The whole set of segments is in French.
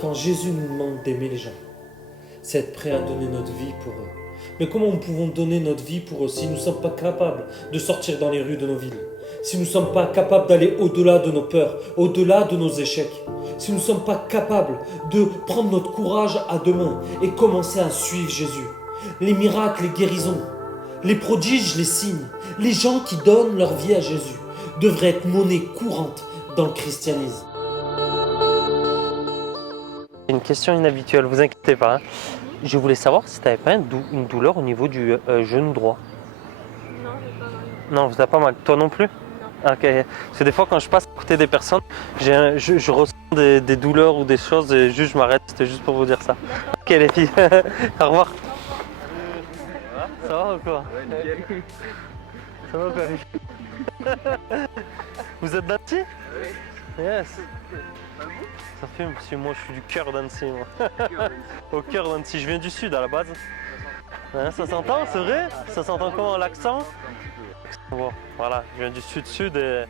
Quand Jésus nous demande d'aimer les gens, c'est être prêt à donner notre vie pour eux. Mais comment nous pouvons donner notre vie pour eux si nous ne sommes pas capables de sortir dans les rues de nos villes, si nous ne sommes pas capables d'aller au-delà de nos peurs, au-delà de nos échecs, si nous ne sommes pas capables de prendre notre courage à deux mains et commencer à suivre Jésus? Les miracles, les guérisons, les prodiges, les signes, les gens qui donnent leur vie à Jésus devraient être monnaie courante dans le christianisme. Une question inhabituelle, vous inquiétez pas. Hein. Je voulais savoir si tu n'avais pas une douleur au niveau du genou droit. Non, j'ai pas mal. Non, vous n'avez pas mal. Toi non plus? Non. Ok. Parce que des fois, quand je passe à côté des personnes, je ressens des douleurs ou des choses et juste je m'arrête. C'était juste pour vous dire ça. Ok les filles. Au revoir. Ça va ou quoi? Ouais, nickel. Ça va quoi? Vous êtes d'Annecy? Oui. Yes. Pas vous? Ça fume, parce que moi je suis du cœur d'Annecy. Au cœur d'Annecy. Je viens du sud à la base. Hein, ça s'entend, c'est vrai? Ça s'entend comment l'accent? Bon, voilà, je viens du sud-sud et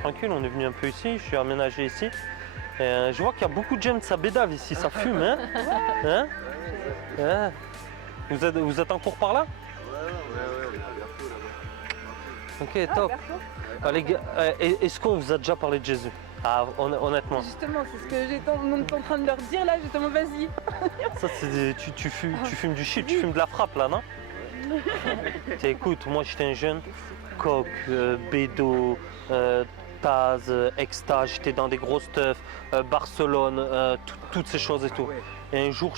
tranquille, on est venu un peu ici, je suis aménagé ici. Et, je vois qu'il y a beaucoup de jeunes, ça bédave ici, ça fume, hein? Hein? Ouais. Vous êtes en cours par là? Ouais, on est à Berthaud là-bas. Ok, top. Les gars, est-ce qu'on vous a déjà parlé de Jésus? Ah, honnêtement. Justement, c'est ce que j'étais en train de leur dire là, justement, vas-y. Ça, c'est tu fumes du shit, tu fumes de la frappe là, non? Tiens, écoute, moi j'étais un jeune, coke, bédo, Taz, Exta, j'étais dans des grosses teufs, Barcelone, toutes ces choses et tout. Et un jour,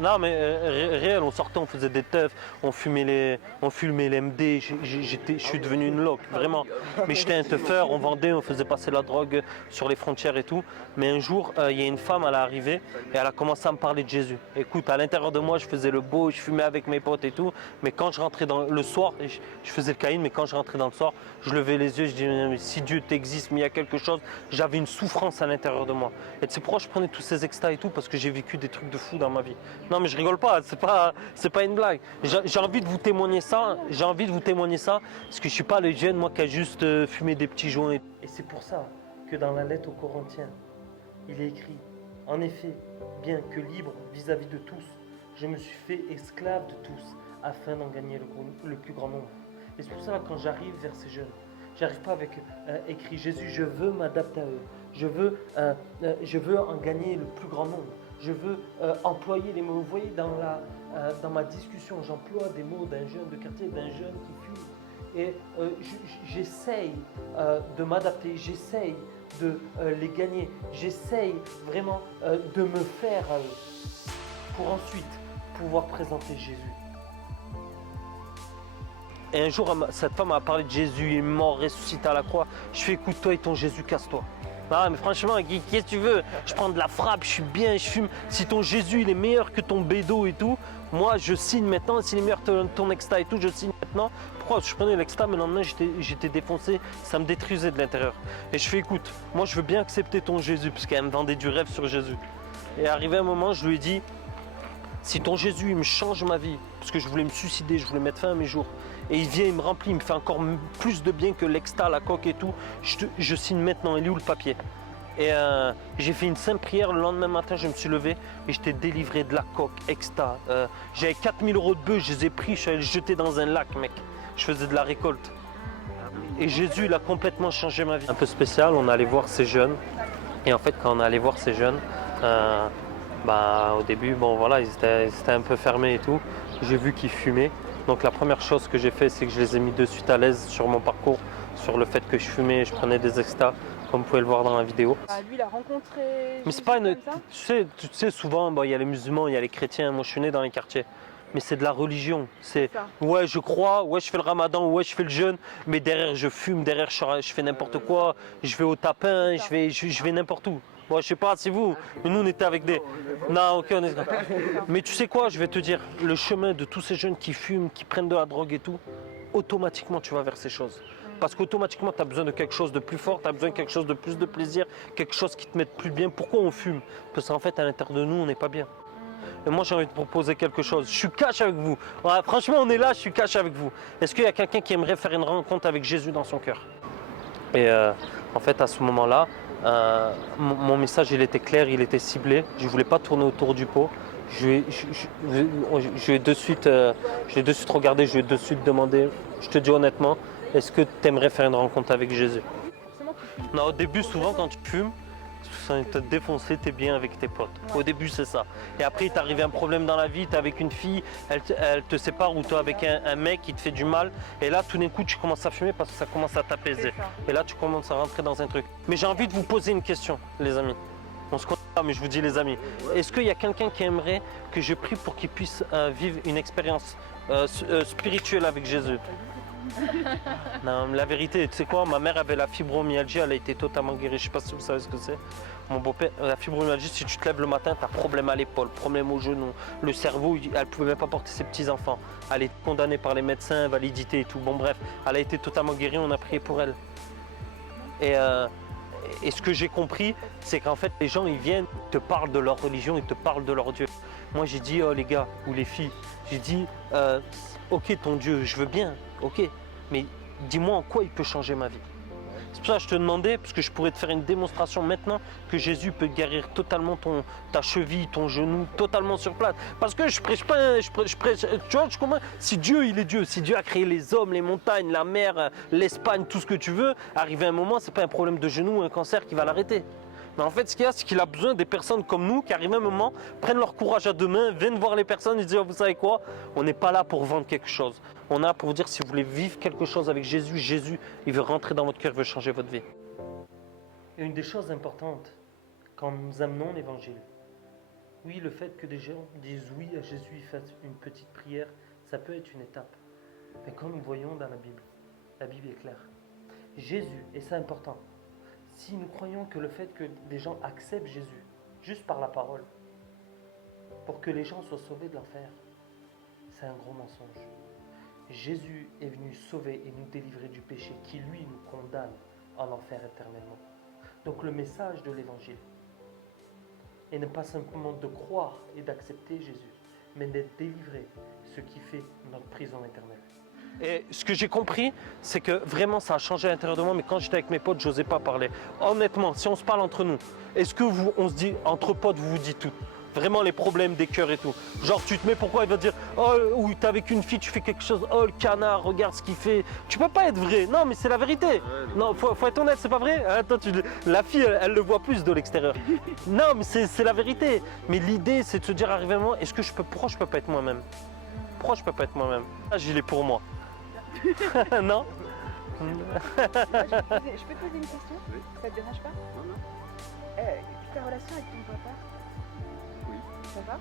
non mais réel, on sortait, on faisait des teufs, on fumait les MD, je suis devenu une loque, vraiment. Mais j'étais un teufeur, on vendait, on faisait passer la drogue sur les frontières et tout. Mais un jour, il y a une femme, elle est arrivée et elle a commencé à me parler de Jésus. Écoute, à l'intérieur de moi, je faisais le beau, je fumais avec mes potes et tout. Mais quand je rentrais dans le soir, je faisais le caïn, mais quand je rentrais dans le soir, je levais les yeux, je disais, si Dieu t'existe, mais il y a quelque chose, j'avais une souffrance à l'intérieur de moi. Et tu sais pourquoi je prenais tous ces extas et tout? Parce que j'ai vécu des trucs de fou dans ma vie. Non mais je rigole pas, c'est pas une blague. J'ai envie de vous témoigner ça, parce que je suis pas le jeune, moi, qui a juste fumé des petits joints. Et c'est pour ça que dans la lettre aux Corinthiens, il est écrit, en effet, bien que libre vis-à-vis de tous, je me suis fait esclave de tous, afin d'en gagner le plus grand nombre. Et c'est pour ça que quand j'arrive vers ces jeunes, j'arrive pas avec écrit Jésus, je veux m'adapter à eux, je veux en gagner le plus grand nombre. Je veux employer les mots. Vous voyez, dans ma discussion, j'emploie des mots d'un jeune de quartier, d'un jeune qui fume. Et j'essaye de m'adapter, j'essaye de les gagner, j'essaye vraiment de me faire à eux pour ensuite pouvoir présenter Jésus. Et un jour, cette femme m'a parlé de Jésus, il est mort, ressuscité à la croix. Je fais, écoute, toi et ton Jésus, casse-toi. Ah mais franchement, qu'est-ce que tu veux? Je prends de la frappe, je suis bien, je fume. Si ton Jésus il est meilleur que ton bédo et tout, moi je signe maintenant. S'il est meilleur que ton exta et tout, je signe maintenant. Pourquoi? Je prenais l'exta, mais le lendemain j'étais défoncé, ça me détruisait de l'intérieur. Et je fais écoute, moi je veux bien accepter ton Jésus, parce qu'elle me vendait du rêve sur Jésus. Et arrivé un moment, je lui ai dit, si ton Jésus il me change ma vie, parce que je voulais me suicider, je voulais mettre fin à mes jours, et il vient, il me remplit, il me fait encore plus de bien que l'exta, la coque et tout, je signe maintenant, il est où le papier? Et j'ai fait une simple prière, le lendemain matin je me suis levé et j'étais délivré de la coque, exta. J'avais 4000 € de bœufs, je les ai pris, je suis allé les jeter dans un lac, mec. Je faisais de la récolte. Et Jésus, il a complètement changé ma vie. Un peu spécial, on allait voir ces jeunes. Et en fait, quand on allait voir ces jeunes, au début, bon voilà, ils étaient un peu fermés et tout. J'ai vu qu'ils fumaient. Donc la première chose que j'ai fait, c'est que je les ai mis de suite à l'aise sur mon parcours, sur le fait que je fumais, je prenais des extas, comme vous pouvez le voir dans la vidéo. Lui, il a rencontré. Mais c'est pas une. Tu sais souvent, il y a les musulmans, il y a les chrétiens. Moi, je suis né dans les quartiers. Mais c'est de la religion. C'est ouais, je crois, ouais, je fais le ramadan, ouais, je fais le jeûne, mais derrière, je fume, derrière, je fais n'importe quoi. Je vais au tapin, je vais n'importe où. Moi, je sais pas, c'est vous. Mais nous, on était avec des. Non, ok, on est. Mais tu sais quoi, je vais te dire, le chemin de tous ces jeunes qui fument, qui prennent de la drogue et tout, automatiquement, tu vas vers ces choses. Parce qu'automatiquement, tu as besoin de quelque chose de plus fort, tu as besoin de quelque chose de plus de plaisir, quelque chose qui te mette plus bien. Pourquoi on fume? Parce qu'en fait, à l'intérieur de nous, on n'est pas bien. Et moi, j'ai envie de proposer quelque chose. Je suis cash avec vous. Ouais, franchement, on est là, je suis cash avec vous. Est-ce qu'il y a quelqu'un qui aimerait faire une rencontre avec Jésus dans son cœur? Et en fait, à ce moment-là, mon message, il était clair, il était ciblé. Je ne voulais pas tourner autour du pot. Je lui ai de suite regardé, je lui ai de suite demandé, je te dis honnêtement, est-ce que tu aimerais faire une rencontre avec Jésus? Forcément, tu fumes. Non, au début, souvent quand tu fumes, tu te défoncer, t'es bien avec tes potes. Au début, c'est ça. Et après, il t'arrive un problème dans la vie, t'es avec une fille, elle te sépare ou t'es avec un mec qui te fait du mal. Et là, tout d'un coup, tu commences à fumer parce que ça commence à t'apaiser. C'est ça. Et là, tu commences à rentrer dans un truc. Mais j'ai envie de vous poser une question, les amis. On se connaît pas, mais je vous dis, les amis. Est-ce qu'il y a quelqu'un qui aimerait que je prie pour qu'il puisse vivre une expérience spirituelle avec Jésus? Non, mais la vérité, tu sais quoi, ma mère avait la fibromyalgie, elle a été totalement guérie. Je sais pas si vous savez ce que c'est. Mon beau-père, la fibromyalgie, si tu te lèves le matin, tu as problème à l'épaule, problème au genou, le cerveau, elle pouvait même pas porter ses petits-enfants. Elle est condamnée par les médecins, validité et tout. Bon bref, elle a été totalement guérie, on a prié pour elle. Et ce que j'ai compris, c'est qu'en fait, les gens, ils viennent, ils te parlent de leur religion, ils te parlent de leur Dieu. Moi, j'ai dit, oh les gars ou les filles, j'ai dit, ok, ton Dieu, je veux bien, ok, mais dis-moi en quoi il peut changer ma vie. C'est pour ça que je te demandais, parce que je pourrais te faire une démonstration maintenant que Jésus peut guérir totalement ta cheville, ton genou, totalement sur place. Parce que je prêche pas, je prêche, tu vois, je comprends. Si Dieu, il est Dieu, si Dieu a créé les hommes, les montagnes, la mer, l'Espagne, tout ce que tu veux, arrivé un moment, c'est pas un problème de genou ou un cancer qui va l'arrêter. Mais en fait, ce qu'il y a, c'est qu'il a besoin des personnes comme nous qui arrivent à un moment, prennent leur courage à deux mains, viennent voir les personnes et disent, oh, vous savez quoi, on n'est pas là pour vendre quelque chose. On est là pour vous dire, si vous voulez vivre quelque chose avec Jésus, Jésus, il veut rentrer dans votre cœur, il veut changer votre vie. Et une des choses importantes, quand nous amenons l'évangile, oui, le fait que des gens disent oui à Jésus, ils fassent une petite prière, ça peut être une étape. Mais quand nous voyons dans la Bible est claire. Jésus, et c'est important, si nous croyons que le fait que des gens acceptent Jésus, juste par la parole, pour que les gens soient sauvés de l'enfer, c'est un gros mensonge. Jésus est venu sauver et nous délivrer du péché qui, lui, nous condamne en enfer éternellement. Donc le message de l'évangile est ne pas simplement de croire et d'accepter Jésus, mais d'être délivré, ce qui fait notre prison éternelle. Et ce que j'ai compris, c'est que vraiment ça a changé à l'intérieur de moi, mais quand j'étais avec mes potes, j'osais pas parler. Honnêtement, si on se parle entre nous, est-ce que on se dit, entre potes, vous vous dites tout? Vraiment les problèmes des cœurs et tout. Genre tu te mets, pourquoi il va te dire, oh, ou t'es avec une fille, tu fais quelque chose, oh le canard, regarde ce qu'il fait. Tu peux pas être vrai, non mais c'est la vérité. Non, faut être honnête, c'est pas vrai. Attends, la fille, elle le voit plus de l'extérieur. Non mais c'est la vérité. Mais l'idée c'est de se dire, arrivé un moment, pourquoi je peux pas être moi-même? Pourquoi je peux pas être moi-même? Là, il est pour moi. Non. Je peux te poser une question? Oui. Ça te dérange pas? Non, non. Ta relation avec ton papa, Oui. ça va?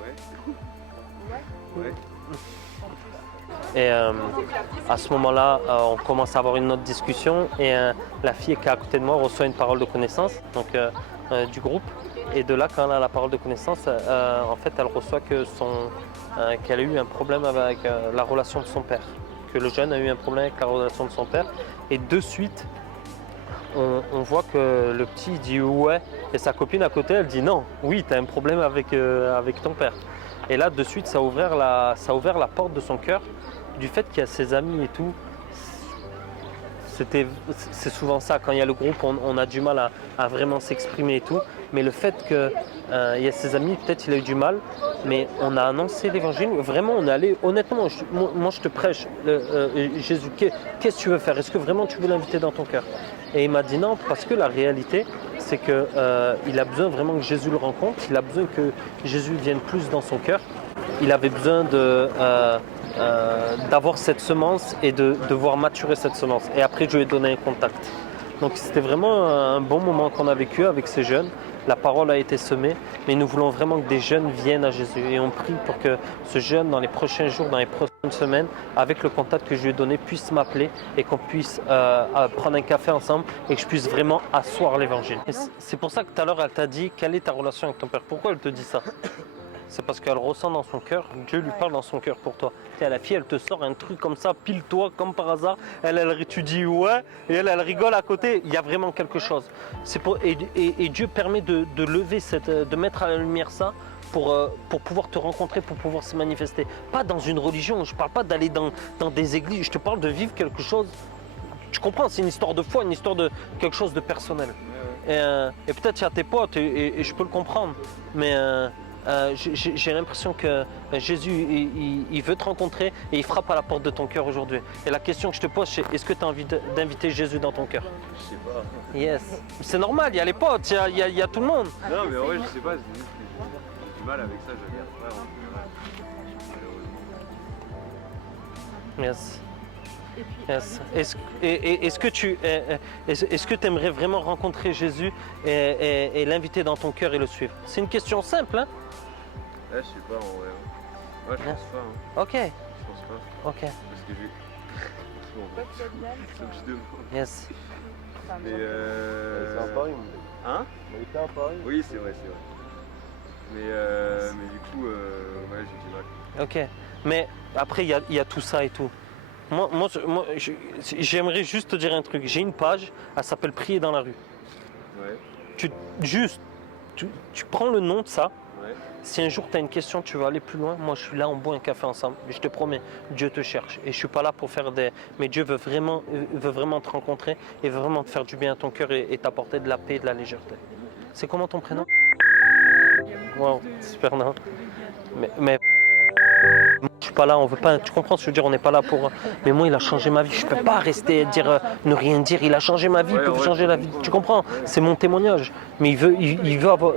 Ouais. Ouais. Ouais. Et à ce moment-là, on commence à avoir une autre discussion et la fille qui est à côté de moi reçoit une parole de connaissance donc, du groupe. Et de là, quand elle a la parole de connaissance, en fait, elle reçoit qu'elle a eu un problème avec la relation de son père. Que le jeune a eu un problème avec la relation de son père. Et de suite, on voit que le petit dit ouais. Et sa copine à côté, elle dit non, oui, tu as un problème avec ton père. Et là, de suite, ça a ouvert la porte de son cœur du fait qu'il y a ses amis et tout. C'est souvent ça, quand il y a le groupe, on a du mal à vraiment s'exprimer et tout. Mais le fait qu'il y a ses amis, peut-être il a eu du mal, mais on a annoncé l'évangile. Vraiment, on est allé, honnêtement, moi je te prêche, Jésus, qu'est-ce que tu veux faire? Est-ce que vraiment tu veux l'inviter dans ton cœur? Et il m'a dit non, parce que la réalité, c'est qu'il a besoin vraiment que Jésus le rencontre, il a besoin que Jésus vienne plus dans son cœur. Il avait besoin d'avoir cette semence et de voir maturer cette semence. Et après, je lui ai donné un contact. Donc c'était vraiment un bon moment qu'on a vécu avec ces jeunes. La parole a été semée, mais nous voulons vraiment que des jeunes viennent à Jésus. Et on prie pour que ce jeune, dans les prochains jours, dans les prochaines semaines, avec le contact que je lui ai donné, puisse m'appeler et qu'on puisse prendre un café ensemble et que je puisse vraiment asseoir l'évangile. Et c'est pour ça que tout à l'heure, elle t'a dit, quelle est ta relation avec ton père? Pourquoi elle te dit ça? C'est parce qu'elle ressent dans son cœur, Dieu lui parle dans son cœur pour toi. Et la fille, elle te sort un truc comme ça, pile toi, comme par hasard. Tu dis ouais, et elle rigole à côté. Il y a vraiment quelque chose. Et Dieu permet de lever de mettre à la lumière ça pour pouvoir te rencontrer, pour pouvoir se manifester. Pas dans une religion, je ne parle pas d'aller dans des églises, je te parle de vivre quelque chose. Tu comprends, c'est une histoire de foi, une histoire de quelque chose de personnel. et peut-être il y a tes potes et je peux le comprendre, mais j'ai l'impression que Jésus, il veut te rencontrer et il frappe à la porte de ton cœur aujourd'hui. Et la question que je te pose, c'est est-ce que tu as envie d'inviter Jésus dans ton cœur? Je sais pas. Yes. C'est normal, il y a les potes, il y a tout le monde. Non, mais en vrai, je sais pas, c'est juste que j'ai du mal avec ça, je regarde pas. Malheureusement. Yes. Yes. Est-ce que tu aimerais vraiment rencontrer Jésus et l'inviter dans ton cœur et le suivre? C'est une question simple, hein? Là, je sais pas en vrai. Ouais, je pense pas. Hein. Ok, Je pense pas. ok. Parce que j'ai. Bon, faut que je demande. Yes. Mais C'est à Paris, Hein? il était à Paris. Oui, c'est vrai, c'est vrai. Mais du coup, ouais, j'ai du mal. Ok. Mais après, il y a tout ça et tout. Moi, j'aimerais juste te dire un truc. J'ai une page, elle s'appelle Prier dans la rue. Ouais, Tu prends le nom de ça. ouais. Si un jour tu as une question, tu veux aller plus loin, moi je suis là, on boit un café ensemble. Je te promets, Dieu te cherche. Et je suis pas là pour faire des... Mais Dieu veut vraiment te rencontrer et veut vraiment te faire du bien à ton cœur et t'apporter de la paix et de la légèreté. C'est comment ton prénom? Wow, super nom. Mais je suis pas là, on veut pas. Tu comprends ce que je veux dire? On n'est pas là pour. Mais moi, il a changé ma vie. Je peux pas rester et dire ne rien dire. Il a changé ma vie. Il peut changer la vie. Tu comprends? C'est mon témoignage. Mais il veut avoir.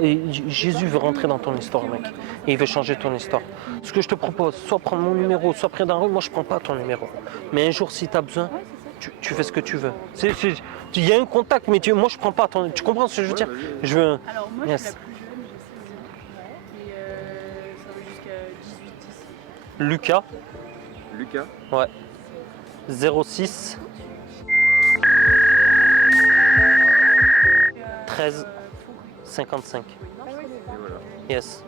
Jésus veut rentrer dans ton histoire, mec. Et il veut changer ton histoire. Ce que je te propose, soit prendre mon numéro, soit prendre un rôle. Moi, je prends pas ton numéro. Mais un jour, si tu as besoin, tu fais ce que tu veux. Il y a un contact, mais moi, je prends pas ton. Tu comprends ce que je veux dire? Je veux. Alors moi, Yes. je suis la plus jeune, j'ai 16 ans. Et ça va jusqu'à 18-10. Lucas, Lucas? ouais. 06 13 55. Et voilà. Yes.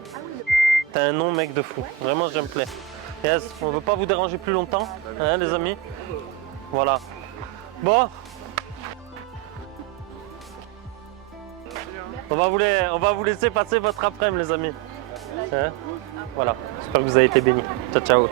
T'as un nom, mec, de fou. Vraiment, j'aime plaît. Yes, on veut pas vous déranger plus longtemps, hein, les amis. Voilà. Bon. On va vous laisser passer votre après-midi, les amis. Hein? Voilà. J'espère que vous avez été bénis. Ciao, ciao.